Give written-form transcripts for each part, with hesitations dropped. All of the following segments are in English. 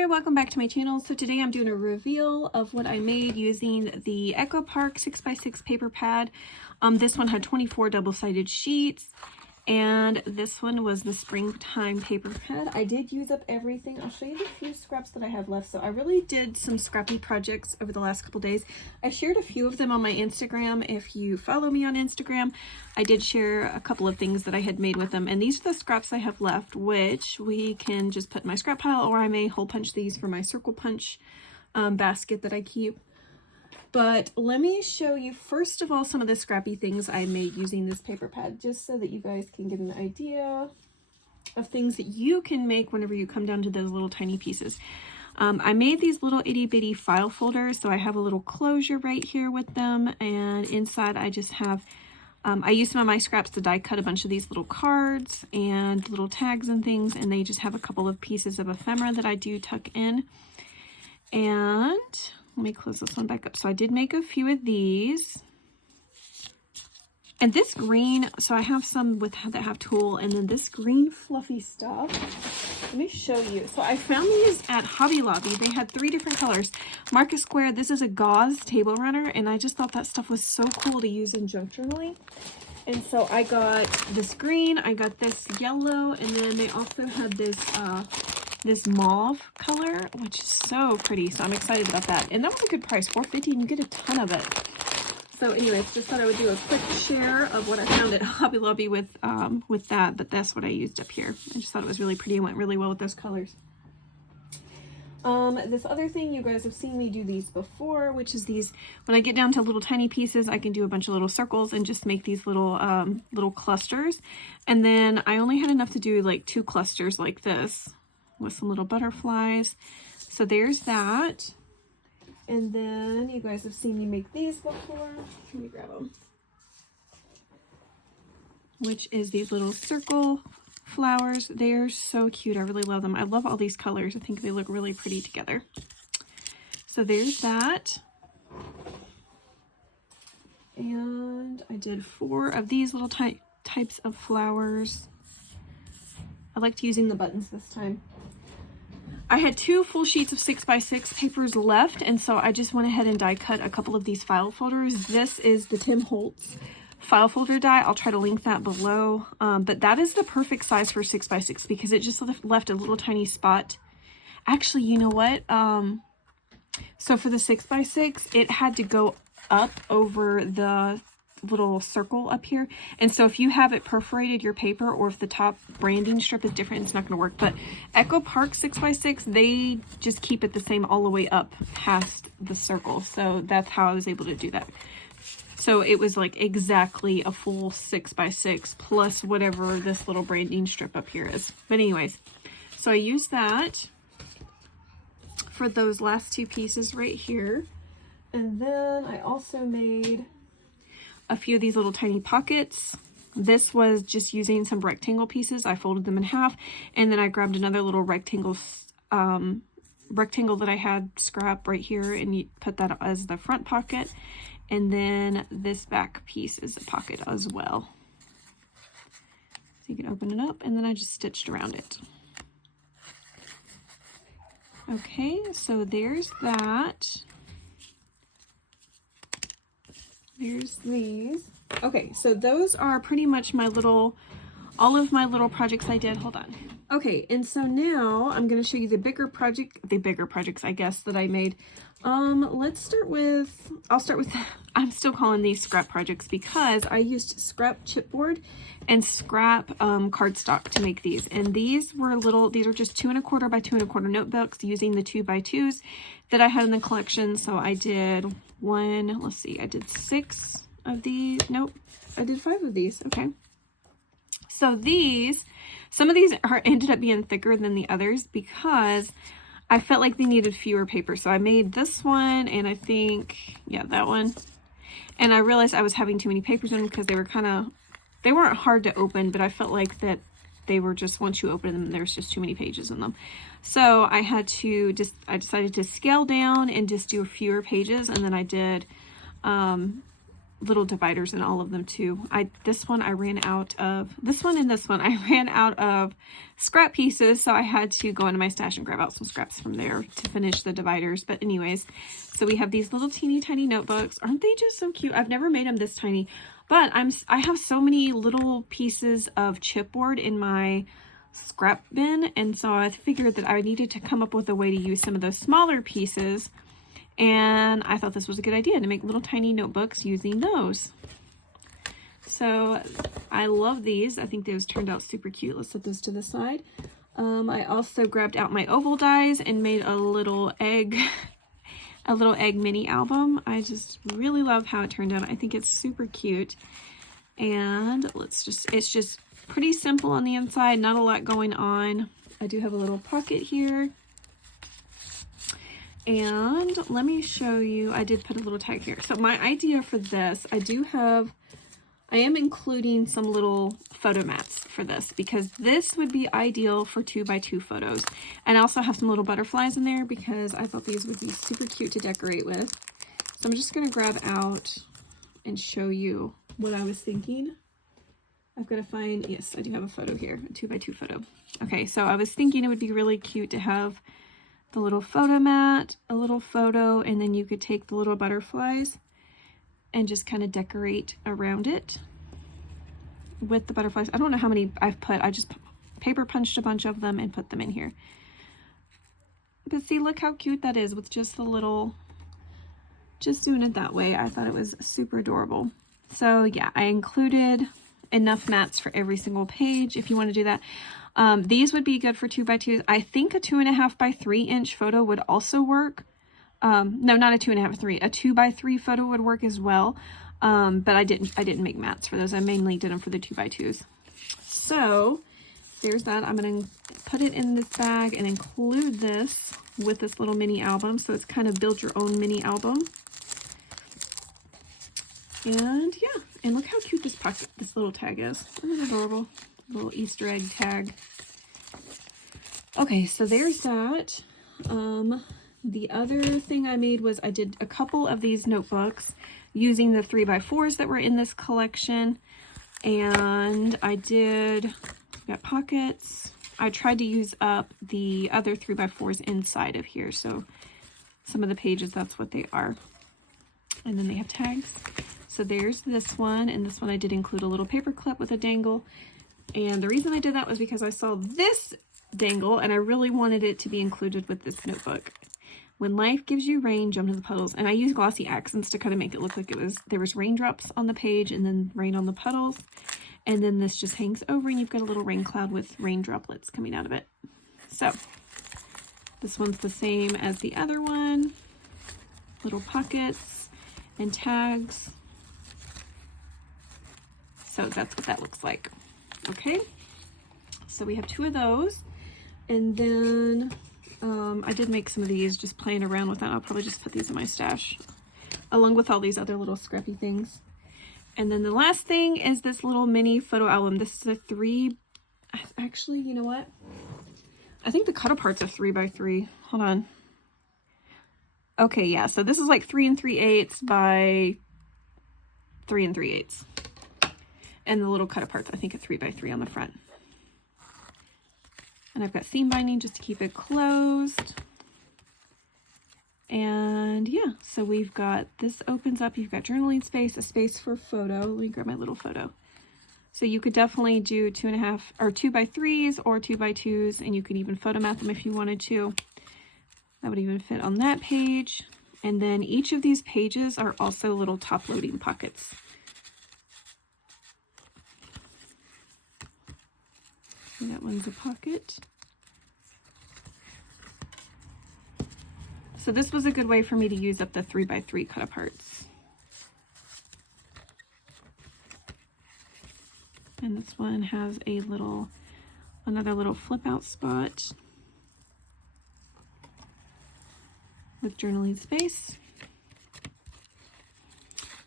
there, welcome back to my channel. So today I'm doing a reveal of what I made using the Echo Park 6x6 paper pad. This one had 24 double-sided sheets, and this one was the springtime paper pad. I did use up everything. I'll show you the few scraps that I have left. So I really did some scrappy projects over the last couple days. I shared a few of them on my Instagram. If you follow me on Instagram, I did share a couple of things that I had made with them, and these are the scraps I have left, which we can just put in my scrap pile, or I may hole punch these for my circle punch basket that I keep. But let me show you first of all some of the scrappy things I made using this paper pad, just so that you guys can get an idea of things that you can make whenever you come down to those little tiny pieces. I made these little itty bitty file folders, so I have a little closure right here with them, and inside I just have I used some of my scraps to die cut a bunch of these little cards and little tags and things, and they just have a couple of pieces of ephemera that I do tuck in. And let me close this one back up. So I did make a few of these. And this green, so I have some with that have tulle, and then this green fluffy stuff. Let me show you. So I found these at Hobby Lobby. They had 3 different colors. Market Square, this is a gauze table runner, and I just thought that stuff was so cool to use in junk journaling. And so I got this green, I got this yellow, and then they also had this mauve color, which is so pretty. So I'm excited about that. And that was a good price, $4.50, and you get a ton of it. So anyways, just thought I would do a quick share of what I found at Hobby Lobby with that, but that's what I used up here. I just thought it was really pretty and went really well with those colors. This other thing, you guys have seen me do these before, which is these, when I get down to little tiny pieces, I can do a bunch of little circles and just make these little, little clusters. And then I only had enough to do like 2 clusters like this with some little butterflies. So there's that. And then you guys have seen me make these before. Let me grab them. Which is these little circle flowers. They're so cute. I really love them. I love all these colors. I think they look really pretty together. So there's that. And I did 4 of these little types of flowers. I liked using the buttons this time. I had 2 full sheets of 6x6 papers left, and so I just went ahead and die cut a couple of these file folders. This is the Tim Holtz file folder die. I'll try to link that below, but that is the perfect size for 6x6 because it just left a little tiny spot. Actually, you know what? So for the 6x6, it had to go up over the little circle up here, and so if you have it perforated your paper, or if the top branding strip is different, it's not going to work. But Echo Park 6x6, they just keep it the same all the way up past the circle, so that's how I was able to do that. So it was like exactly a full 6x6 plus whatever this little branding strip up here is. But anyways, so I used that for those last 2 pieces right here, and then I also made a few of these little tiny pockets. This was just using some rectangle pieces. I folded them in half, and then I grabbed another little rectangle that I had scrap right here, and you put that as the front pocket, and then this back piece is a pocket as well. So you can open it up, and then I just stitched around it. Okay, so there's that. There's these. Okay, so those are pretty much my little, all of my little projects I did. Hold on. Okay, and so now I'm going to show you the bigger projects, I guess, that I made. Let's start with, I'm still calling these scrap projects because I used scrap chipboard and scrap cardstock to make these. And these were these are just 2 1/4 by 2 1/4 notebooks using the 2x2s that I had in the collection. So I did let's see, I did 6 of these. Nope, I did 5 of these. Okay. So some of these ended up being thicker than the others because I felt like they needed fewer paper. So I made this one, and I think, yeah, that one. And I realized I was having too many papers in them because they weren't hard to open, but I felt like that they were just, once you open them, there's just too many pages in them. So I decided to scale down and just do fewer pages. And then I did little dividers in all of them too. This one I ran out of I ran out of scrap pieces, so I had to go into my stash and grab out some scraps from there to finish the dividers. But anyways, so we have these little teeny tiny notebooks. Aren't they just so cute? I've never made them this tiny, but I have so many little pieces of chipboard in my scrap bin, and so I figured that I needed to come up with a way to use some of those smaller pieces. And I thought this was a good idea to make little tiny notebooks using those. So I love these. I think those turned out super cute. Let's set those to the side. I also grabbed out my oval dies and made a little egg, mini album. I just really love how it turned out. I think it's super cute. And it's just pretty simple on the inside, not a lot going on. I do have a little pocket here. And let me show you, I did put a little tag here. So my idea for this, I am including some little photo mats for this, because this would be ideal for 2x2 photos. And I also have some little butterflies in there because I thought these would be super cute to decorate with. So I'm just going to grab out and show you what I was thinking. I've got to find, yes, I do have a photo here, a 2x2 photo. Okay, so I was thinking it would be really cute to have the little photo mat, a little photo, and then you could take the little butterflies and just kind of decorate around it with the butterflies. I don't know how many I've put. I just paper punched a bunch of them and put them in here. But see, look how cute that is with just the little, just doing it that way. I thought it was super adorable. So yeah, I included enough mats for every single page if you want to do that. These would be good for 2x2s. I think a 2.5 by 3 inch photo would also work. No, not a 2.5 by 3. A 2x3 photo would work as well. But I didn't make mats for those. I mainly did them for the 2x2s. So there's that. I'm going to put it in this bag and include this with this little mini album. So it's kind of build your own mini album. And yeah, and look how cute this little tag is. Isn't it adorable? Little Easter egg tag. Okay, so there's that. The other thing I made was I did a couple of these notebooks using the 3x4s that were in this collection. And got pockets. I tried to use up the other 3x4s inside of here. So some of the pages, that's what they are. And then they have tags. So there's this one, and this one I did include a little paper clip with a dangle. And the reason I did that was because I saw this dangle and I really wanted it to be included with this notebook. When life gives you rain, jump to the puddles. And I used glossy accents to kind of make it look like there was raindrops on the page and then rain on the puddles. And then this just hangs over and you've got a little rain cloud with rain droplets coming out of it. So this one's the same as the other one. Little pockets and tags. So that's what that looks like. Okay, so we have 2 of those, and then I did make some of these just playing around with that. I'll probably just put these in my stash along with all these other little scrappy things. And then the last thing is this little mini photo album. This is actually, you know what? I think the cut apart's a 3x3. Hold on. Okay, yeah, so this is like 3 3/8 by 3 3/8. And the little cut apart's, I think, a 3x3 on the front. And I've got seam binding just to keep it closed. And yeah, so we've got, this opens up, you've got journaling space, a space for photo. Let me grab my little photo. So you could definitely do 2.5 or 2x3s or 2x2s, and you could even photo mat them if you wanted to. That would even fit on that page. And then each of these pages are also little top loading pockets. And that one's a pocket. So this was a good way for me to use up the 3x3 cut aparts. And this one has another little flip out spot with journaling space.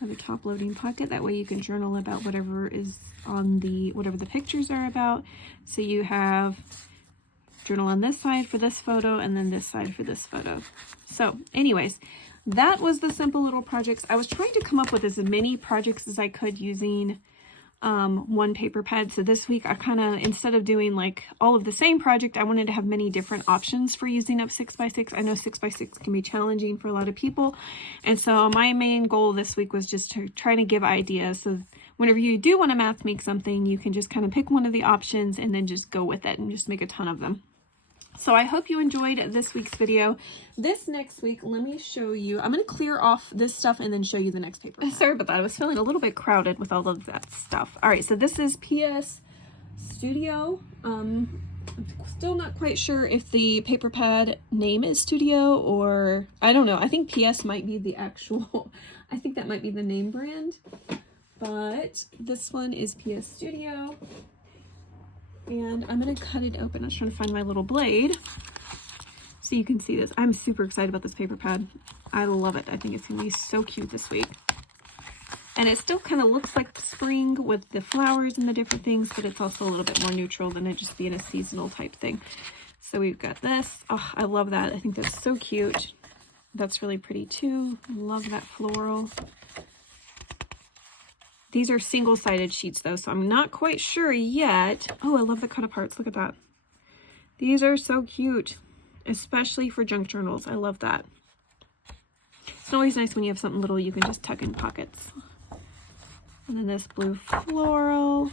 I have a top loading pocket. That way you can journal about whatever is on whatever the pictures are about. So you have journal on this side for this photo and then this side for this photo. So anyways, that was the simple little projects. I was trying to come up with as many projects as I could using one paper pad. So this week I kind of, instead of doing like all of the same project, I wanted to have many different options for using up 6x6. I know 6x6 can be challenging for a lot of people. And so my main goal this week was just to try to give ideas. So whenever you do want to math make something, you can just kind of pick one of the options and then just go with it and just make a ton of them. So I hope you enjoyed this week's video. This next week, let me show you. I'm going to clear off this stuff and then show you the next paper. Sorry about that. I was feeling a little bit crowded with all of that stuff. All right, so this is PS Studio. I'm still not quite sure if the paper pad name is Studio or I don't know. I think PS might be the actual, I think that might be the name brand. But this one is PS Studio. And I'm going to cut it open. I was trying to find my little blade so you can see this. I'm super excited about this paper pad. I love it. I think it's going to be so cute this week. And it still kind of looks like spring with the flowers and the different things, but it's also a little bit more neutral than it just being a seasonal type thing. So we've got this. Oh, I love that. I think that's so cute. That's really pretty too. Love that floral. These are single-sided sheets though, so I'm not quite sure yet. Oh, I love the cut aparts. Look at that. These are so cute, especially for junk journals. I love that. It's always nice when you have something little you can just tuck in pockets. And then this blue floral.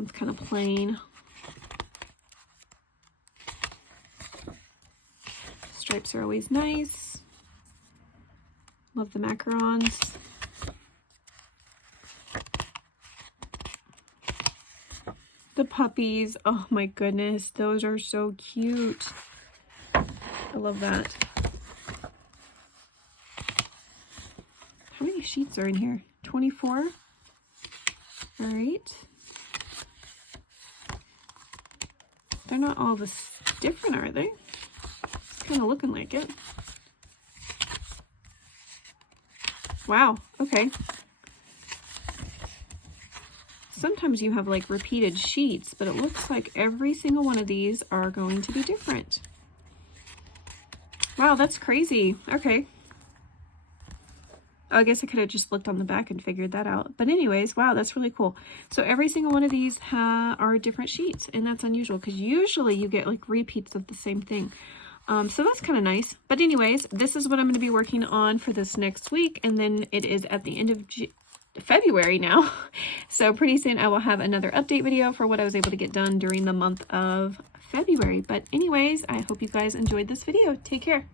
It's kind of plain. Stripes are always nice. Love the macarons. The puppies, oh my goodness, those are so cute. I love that. How many sheets are in here? 24. All right. They're not all this different, are they? It's kind of looking like it. Wow, okay. Sometimes you have like repeated sheets, but it looks like every single one of these are going to be different. Wow, that's crazy. Okay. I guess I could have just looked on the back and figured that out. But anyways, wow, that's really cool. So every single one of these are different sheets, and that's unusual because usually you get like repeats of the same thing. So that's kind of nice. But anyways, this is what I'm going to be working on for this next week, and then it is at the end of February now. So pretty soon I will have another update video for what I was able to get done during the month of February. But anyways, I hope you guys enjoyed this video. Take care.